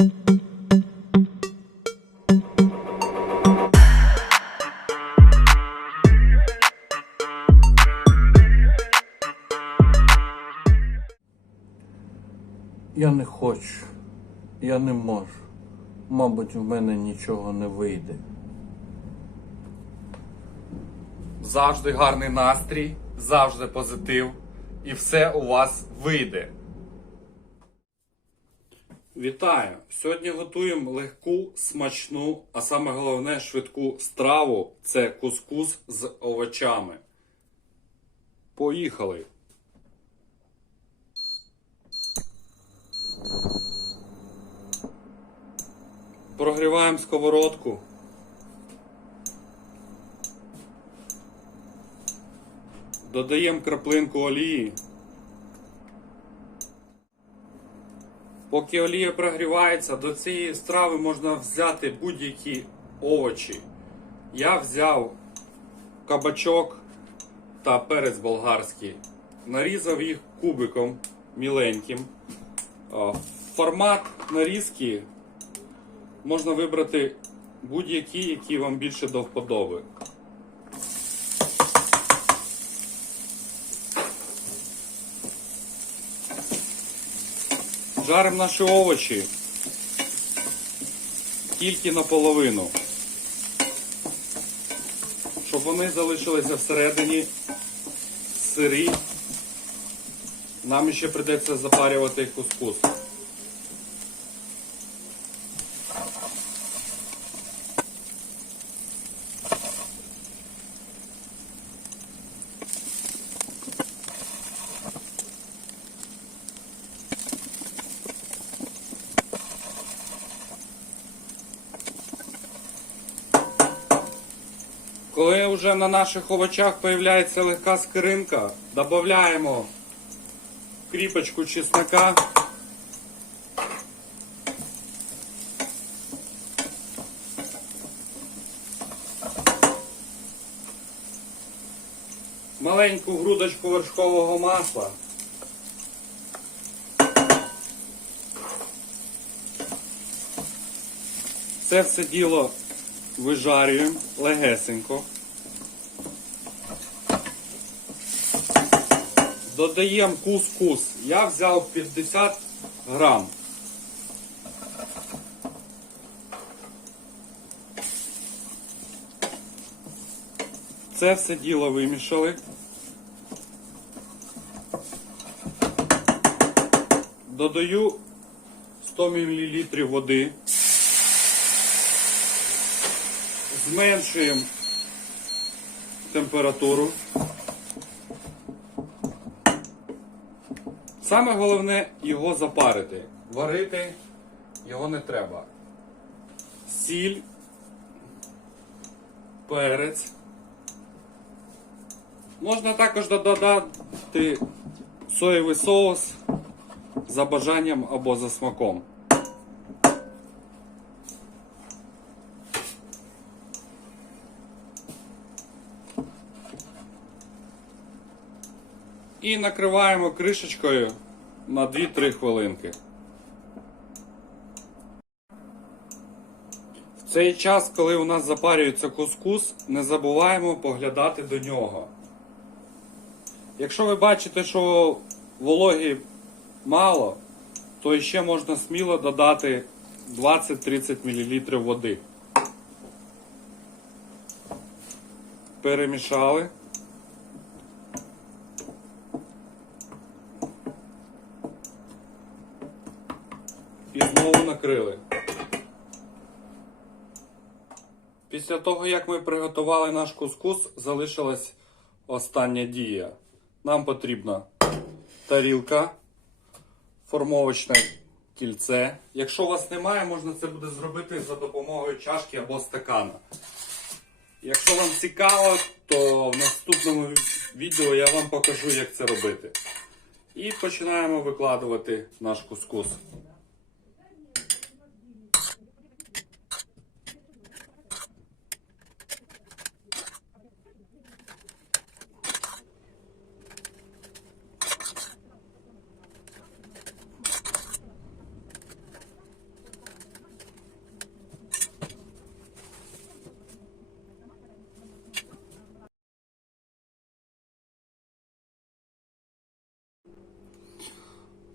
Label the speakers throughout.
Speaker 1: Я не хочу, я не можу. Мабуть, в мене нічого не вийде.
Speaker 2: Завжди гарний настрій, завжди позитив, і все у вас вийде. Вітаю! Сьогодні готуємо легку, смачну, а саме головне швидку страву це кускус з овочами. Поїхали! Прогріваємо сковородку. Додаємо краплинку олії. Поки олія прогрівається, до цієї страви можна взяти будь-які овочі. Я взяв кабачок та перець болгарський. Нарізав їх кубиком міленьким. Формат нарізки можна вибрати будь-які, які вам більше до вподоби. Жаримо наші овочі тільки наполовину, щоб вони залишилися всередині сирі. Нам ще прийдеться запарювати кускус. Коли вже на наших овочах появляється легка скринка, додаємо кріпочку чеснока. Маленьку грудочку вершкового масла. Це все діло вижарюємо легесенько. Додаємо кускус. Я взяв 50 грам. Це все діло вимішали. Додаю 100 мл води. Зменшуємо температуру. Саме головне його запарити. Варити його не треба. Сіль, перець. Можна також додати соєвий соус за бажанням або за смаком. І накриваємо кришечкою на 2-3 хвилинки. В цей час, коли у нас запарюється кускус, не забуваємо поглядати до нього. Якщо ви бачите, що вологі мало, то ще можна сміло додати 20-30 мл води. Перемішали. І знову накрили. Після того, як ми приготували наш кускус, залишилась остання дія. Нам потрібна тарілка, формовочне кільце. Якщо у вас немає, можна це буде зробити за допомогою чашки або стакана. Якщо вам цікаво, то в наступному відео я вам покажу, як це робити. І починаємо викладувати наш кускус.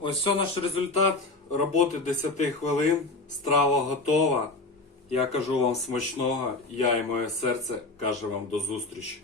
Speaker 2: Ось наш результат роботи 10 хвилин. Страва готова. Я кажу вам смачного, я і моє серце каже вам до зустрічі.